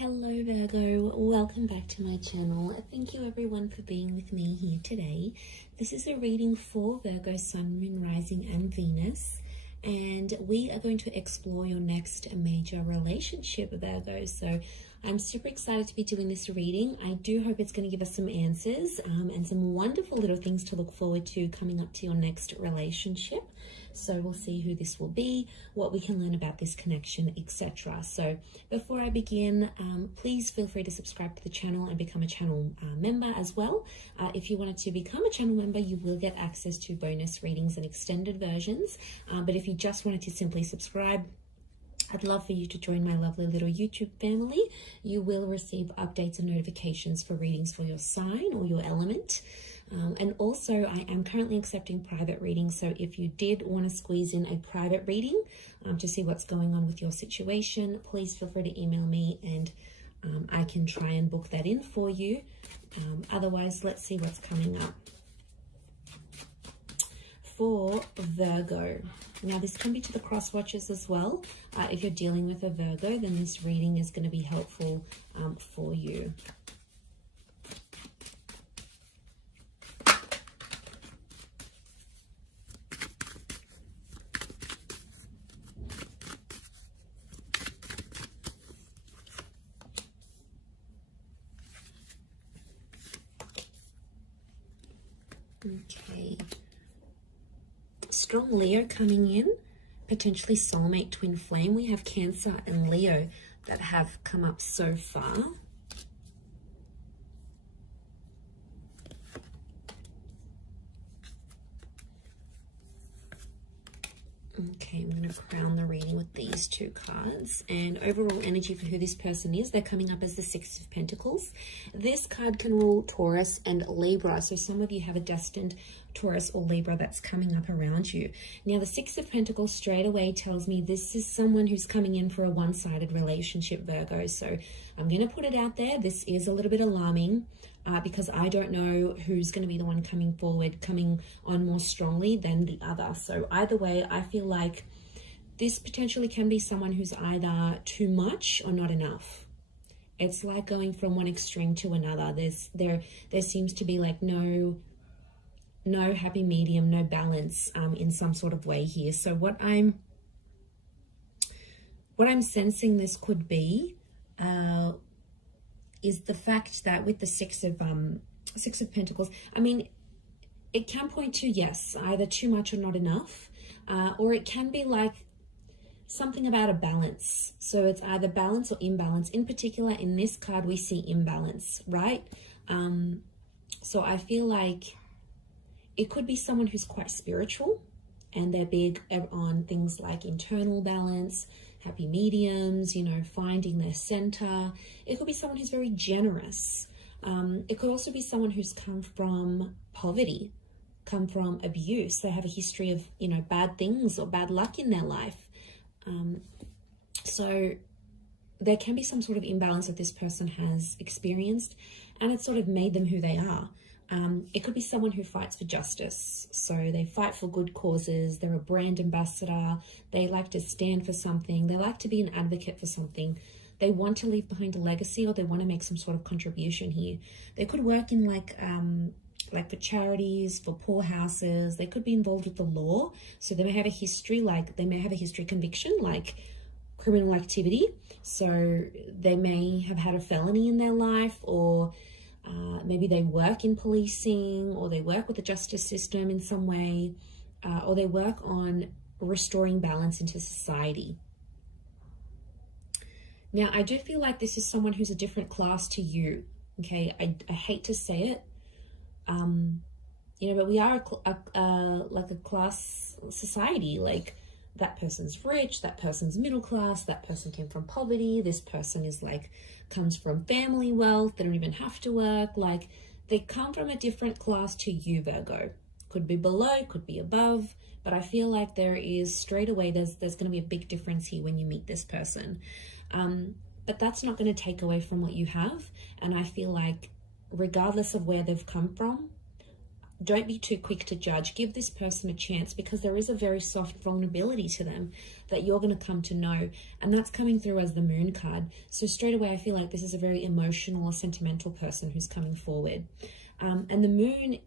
Hello Virgo, welcome back to my channel. Thank you everyone for being with me here today. This is a reading for Virgo, Sun, Moon, Rising and Venus, and we are going to explore your next major relationship, Virgo. So I'm super excited to be doing this reading. I do hope it's going to give us some answers and some wonderful little things to look forward to coming up to your next relationship. So we'll see who this will be, what we can learn about this connection, etc. So before I begin, please feel free to subscribe to the channel and become a channel member as well. If you wanted to become a channel member, you will get access to bonus readings and extended versions. But if you just wanted to simply subscribe, I'd love for you to join my lovely little YouTube family. You will receive updates and notifications for readings for your sign or your element. And also, I am currently accepting private readings. So if you did want to squeeze in a private reading to see what's going on with your situation, please feel free to email me and I can try and book that in for you. Otherwise, let's see what's coming up for Virgo. Now, this can be to the cross watchers as well. If you're dealing with a Virgo, then this reading is going to be helpful for you. Okay. Strong Leo coming in, potentially soulmate twin flame. We have Cancer and Leo that have come up so far. Okay, I'm going to crown the reading with these two cards. And overall energy for who this person is, they're coming up as the Six of Pentacles. This card can rule Taurus and Libra. So some of you have a destined Taurus or Libra that's coming up around you. Now, the Six of Pentacles straight away tells me this is someone who's coming in for a one-sided relationship, Virgo. So I'm going to put it out there. This is a little bit alarming. Because I don't know who's going to be the one coming forward, coming on more strongly than the other. So either way, I feel like this potentially can be someone who's either too much or not enough. It's like going from one extreme to another. There seems to be like no happy medium, no balance in some sort of way here. So what I'm sensing this could be is the fact that with the Six of Pentacles, I mean, it can point to, yes, either too much or not enough, or it can be like something about a balance. So it's either balance or imbalance. In particular, in this card, we see imbalance, right? So I feel like it could be someone who's quite spiritual and they're big on things like internal balance, happy mediums, you know, finding their center. It could be someone who's very generous. It could also be someone who's come from poverty, come from abuse. They have a history of, you know, bad things or bad luck in their life. So there can be some sort of imbalance that this person has experienced, and it's sort of made them who they are. It could be someone who fights for justice. So they fight for good causes. They're a brand ambassador. They like to stand for something. They like to be an advocate for something. They want to leave behind a legacy, or they want to make some sort of contribution here. They could work in like for charities, for poor houses. They could be involved with the law. So they may have a history, conviction, like criminal activity. So they may have had a felony in their life, or maybe they work in policing, or they work with the justice system in some way, or they work on restoring balance into society. Now, I do feel like this is someone who's a different class to you, okay? I hate to say it, you know, but we are like a class society. Like, that person's rich, that person's middle class, that person came from poverty, this person is like, comes from family wealth, they don't even have to work. Like, they come from a different class to you, Virgo. Could be below, could be above, but I feel like there is straight away, there's going to be a big difference here when you meet this person. But that's not going to take away from what you have. And I feel like regardless of where they've come from, don't be too quick to judge. Give this person a chance, because there is a very soft vulnerability to them that you're going to come to know. And that's coming through as the Moon card. So straight away, I feel like this is a very emotional or sentimental person who's coming forward. And the Moon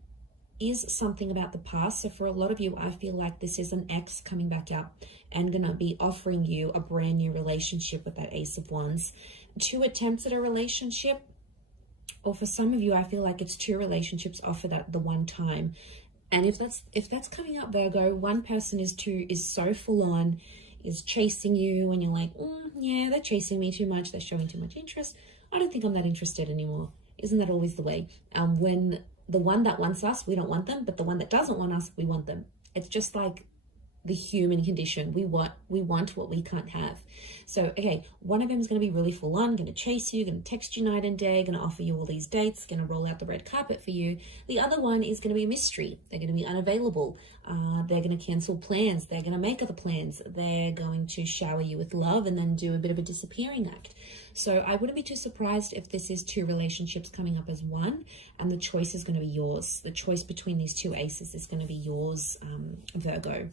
is something about the past. So for a lot of you, I feel like this is an ex coming back up and going to be offering you a brand new relationship with that Ace of Wands. 2 attempts at a relationship. Or for some of you, I feel like it's 2 relationships offered at the one time. And if that's coming up, Virgo, one person is so full on, is chasing you, and you're like, yeah, they're chasing me too much, they're showing too much interest. I don't think I'm that interested anymore. Isn't that always the way? When the one that wants us, we don't want them, but the one that doesn't want us, we want them. It's just like the human condition. We want what we can't have. So, okay, one of them is going to be really full on, going to chase you, going to text you night and day, going to offer you all these dates, going to roll out the red carpet for you. The other one is going to be a mystery. They're going to be unavailable. They're going to cancel plans. They're going to make other plans. They're going to shower you with love and then do a bit of a disappearing act. So I wouldn't be too surprised if this is 2 relationships coming up as one, and the choice is going to be yours. The choice between these 2 aces is going to be yours, Virgo.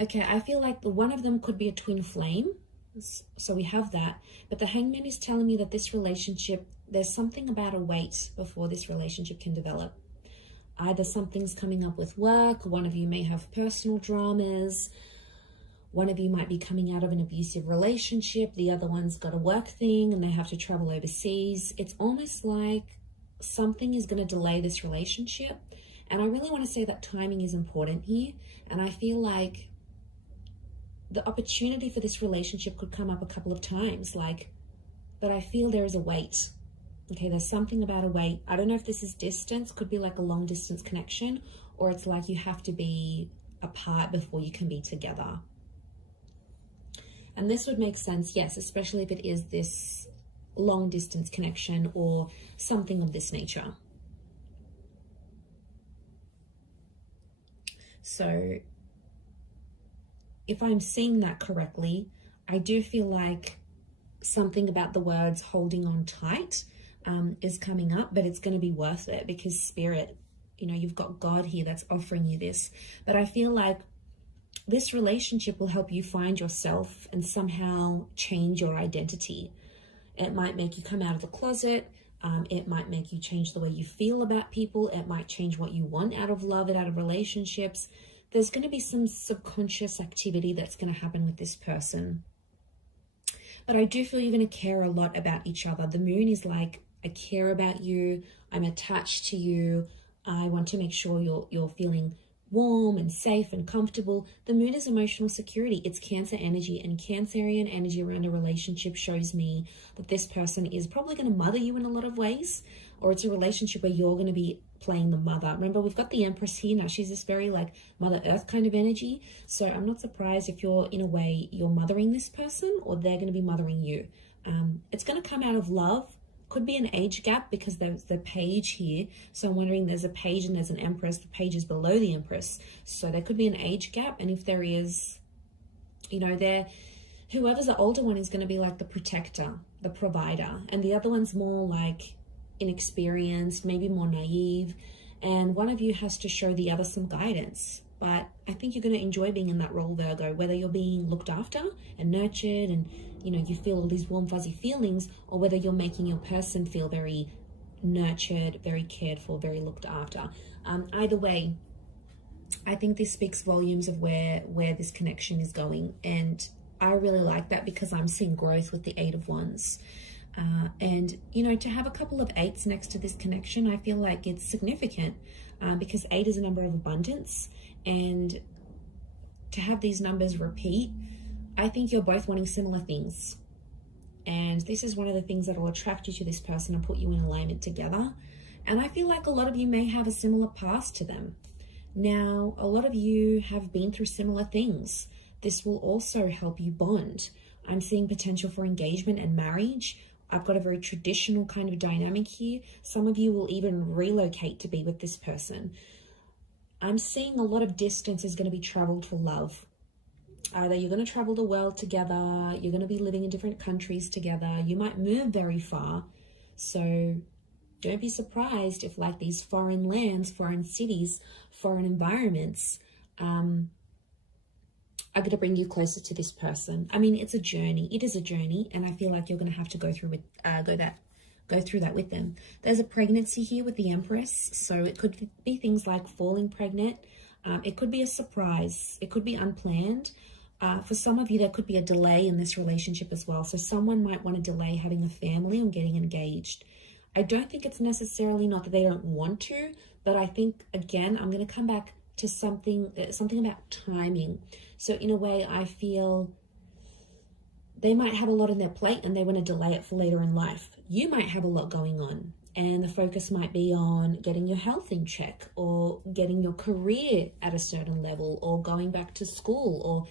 Okay, I feel like the one of them could be a twin flame. So we have that. But the Hangman is telling me that this relationship, there's something about a wait before this relationship can develop. Either something's coming up with work, one of you may have personal dramas, one of you might be coming out of an abusive relationship, the other one's got a work thing and they have to travel overseas. It's almost like something is going to delay this relationship. And I really want to say that timing is important here. And I feel like the opportunity for this relationship could come up a couple of times, but I feel there is a wait. Okay, there's something about a wait. I don't know if this is distance, could be like a long distance connection, or it's like you have to be apart before you can be together. And this would make sense, yes, especially if it is this long distance connection or something of this nature. So if I'm seeing that correctly, I do feel like something about the words holding on tight is coming up, but it's going to be worth it, because Spirit, you've got God here that's offering you this. But I feel like this relationship will help you find yourself and somehow change your identity. It might make you come out of the closet. It might make you change the way you feel about people. It might change what you want out of love and out of relationships. There's going to be some subconscious activity that's going to happen with this person. But I do feel you're going to care a lot about each other. The Moon is like, I care about you. I'm attached to you. I want to make sure you're feeling warm and safe and comfortable. The Moon is emotional security. It's Cancer energy, and Cancerian energy around a relationship shows me that this person is probably going to mother you in a lot of ways, or it's a relationship where you're going to be playing the mother. Remember, we've got the Empress here now. She's this very like Mother Earth kind of energy. So I'm not surprised if you're, in a way, you're mothering this person or they're going to be mothering you. It's going to come out of love. Could be an age gap, because there's the Page here. So I'm wondering, there's a Page and there's an Empress. The Page is below the Empress. So there could be an age gap. And if there is, whoever's the older one is going to be like the protector, the provider. And the other one's more like inexperienced, maybe more naive. And one of you has to show the other some guidance. But I think you're going to enjoy being in that role, Virgo, whether you're being looked after and nurtured and, you feel all these warm, fuzzy feelings, or whether you're making your person feel very nurtured, very cared for, very looked after. Either way, I think this speaks volumes of where this connection is going. And I really like that, because I'm seeing growth with the 8 of Wands. And, to have a couple of 8s next to this connection, I feel like it's significant, because 8 is a number of abundance. And to have these numbers repeat, I think you're both wanting similar things. And this is one of the things that will attract you to this person and put you in alignment together. And I feel like a lot of you may have a similar past to them. Now, a lot of you have been through similar things. This will also help you bond. I'm seeing potential for engagement and marriage. I've got a very traditional kind of dynamic here. Some of you will even relocate to be with this person. I'm seeing a lot of distance is going to be traveled for love. Either you're going to travel the world together, you're going to be living in different countries together, you might move very far. So don't be surprised if like these foreign lands, foreign cities, foreign environments are going to bring you closer to this person. I mean, it's a journey. It is a journey, and I feel like you're going to have to go through that with them. There's a pregnancy here with the Empress, so it could be things like falling pregnant. It could be a surprise. It could be unplanned. For some of you, there could be a delay in this relationship as well. So someone might want to delay having a family or getting engaged. I don't think it's necessarily not that they don't want to, but I think, again, I'm going to come back to something about timing. So in a way, I feel they might have a lot on their plate and they want to delay it for later in life. You might have a lot going on, and the focus might be on getting your health in check, or getting your career at a certain level, or going back to school, or,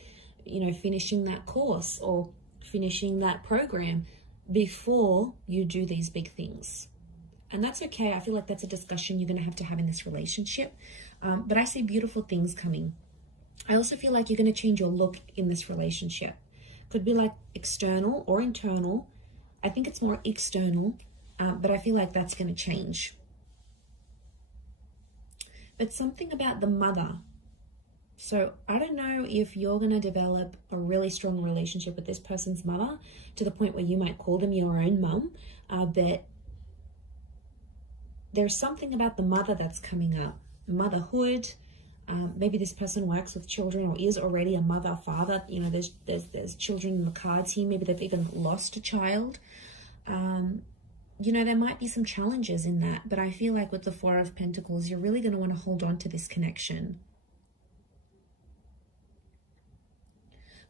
you know, finishing that course or finishing that program before you do these big things. And that's okay. I feel like that's a discussion you're going to have in this relationship. But I see beautiful things coming. I also feel like you're going to change your look in this relationship. Could be like external or internal. I think it's more external, but I feel like that's going to change. But something about the mother. So I don't know if you're going to develop a really strong relationship with this person's mother to the point where you might call them your own mum, but there's something about the mother that's coming up. Motherhood. Maybe this person works with children or is already a mother, father. You know, there's children in the cards here. Maybe they've even lost a child. You know, there might be some challenges in that, but I feel like with the Four of Pentacles, you're really going to want to hold on to this connection.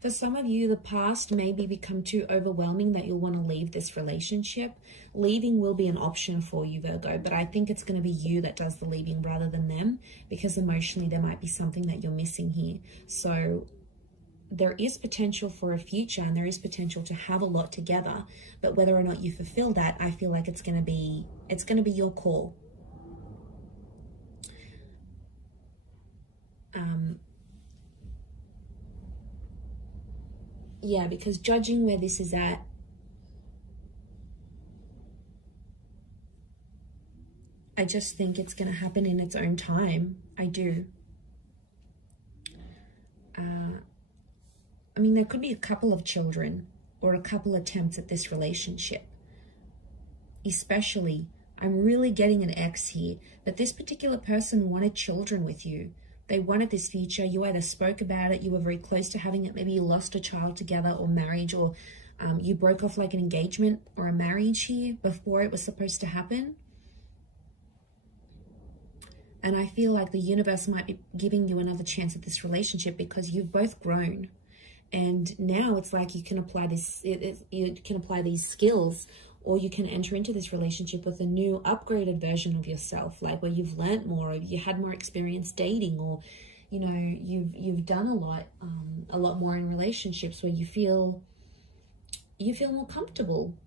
For some of you, the past maybe become too overwhelming that you'll want to leave this relationship. Leaving will be an option for you, Virgo, but I think it's going to be you that does the leaving rather than them, because emotionally there might be something that you're missing here. So there is potential for a future, and there is potential to have a lot together, but whether or not you fulfill that, I feel like it's going to be your call. Yeah, because judging where this is at, I just think it's going to happen in its own time. I do. I mean, there could be a couple of children or a couple attempts at this relationship. Especially, I'm really getting an X here, that this particular person wanted children with you. They wanted this future. You either spoke about it, you were very close to having it, maybe you lost a child together or marriage, or you broke off like an engagement or a marriage here before it was supposed to happen. And I feel like the universe might be giving you another chance at this relationship because you've both grown. And now it's like you can apply you can apply these skills, or you can enter into this relationship with a new upgraded version of yourself, like where you've learnt more, or you had more experience dating, or, you know, you've done a lot more in relationships where you feel more comfortable.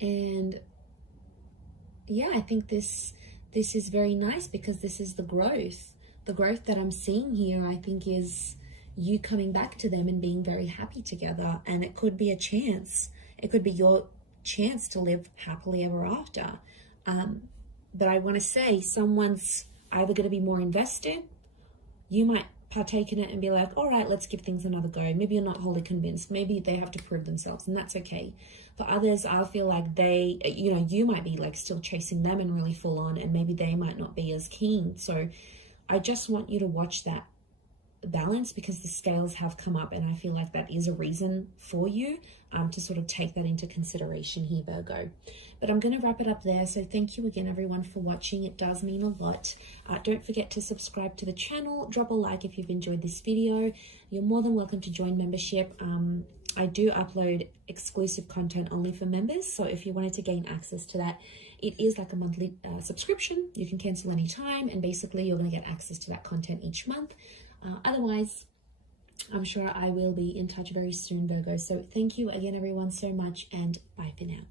And yeah, I think this is very nice, because this is the growth that I'm seeing here. I think is you coming back to them and being very happy together. And it could be a chance. It could be your chance to live happily ever after. But I want to say someone's either going to be more invested. You might partake in it and be like, all right, let's give things another go. Maybe you're not wholly convinced. Maybe they have to prove themselves, and that's okay. For others, I feel like they, you know, you might be like still chasing them and really full on, and maybe they might not be as keen. So I just want you to watch that balance, because the scales have come up, and I feel like that is a reason for you to sort of take that into consideration here, Virgo. But I'm going to wrap it up there. So thank you again, everyone, for watching. It does mean a lot. Don't forget to subscribe to the channel. Drop a like if you've enjoyed this video. You're more than welcome to join membership. I do upload exclusive content only for members, so if you wanted to gain access to that, it is like a monthly subscription. You can cancel anytime, and basically you're going to get access to that content each month. Otherwise, I'm sure I will be in touch very soon, Virgo. So thank you again, everyone, so much, and bye for now.